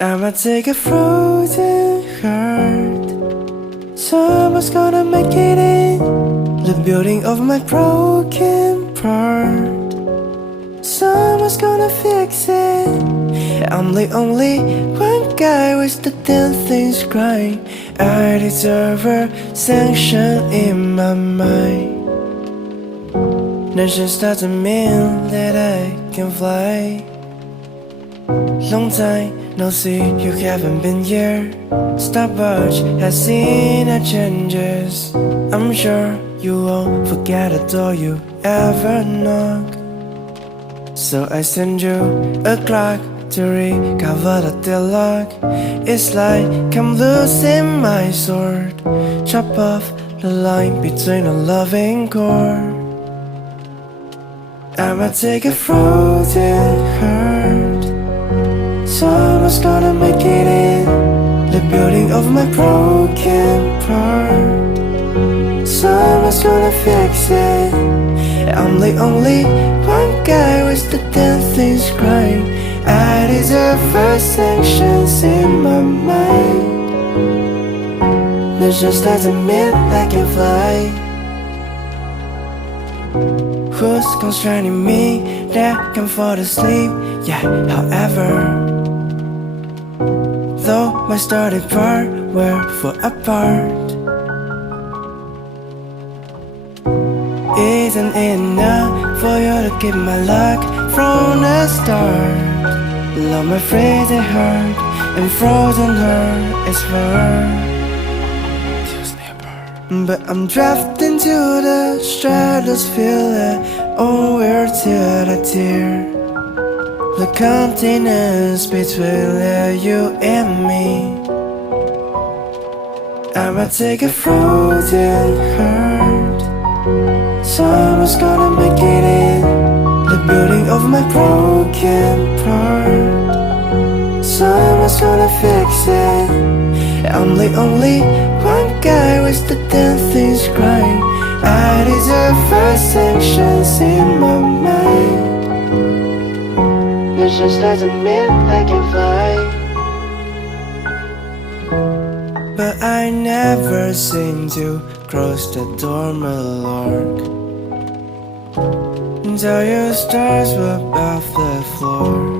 I'ma take a frozen heart. Someone's gonna make it in the building of my broken part. Someone's gonna fix it. I'm the only one guy with the damn things crying. I deserve a sanction in my mind. That just doesn't mean that I can fly. Long time no see, you haven't been here. Stopwatch has seen the changes. I'm sure you won't forget the door you ever knock. So I send you a clock to recover the deadlock. It's like I'm losing my sword. Chop off the line between a loving chord. I'ma take a frozen heart. Someone's gonna make it in the building of my broken part. Someone's gonna fix it. I'm the only one guy with the damn things crying. I deserve first sanctions in my mind. That just doesn't mean I can fly. Who's constraining me that can fall asleep? Yeah, however, though my starting part we're far apart, isn't enough for you to keep my luck from the start. Love my freezing heart and frozen heart is far. But I'm drifting to the stratosphere, over to the tear. The continents between you and me. I'ma take a frozen heart. Someone's gonna make it in the building of my broken part. Someone's gonna fix it. I'm the only one guy with the damn things crying. I deserve first sanctions in my mind. It just doesn't mean I can fly. But I never seem to cross the door, my lord, until your stars were above the floor.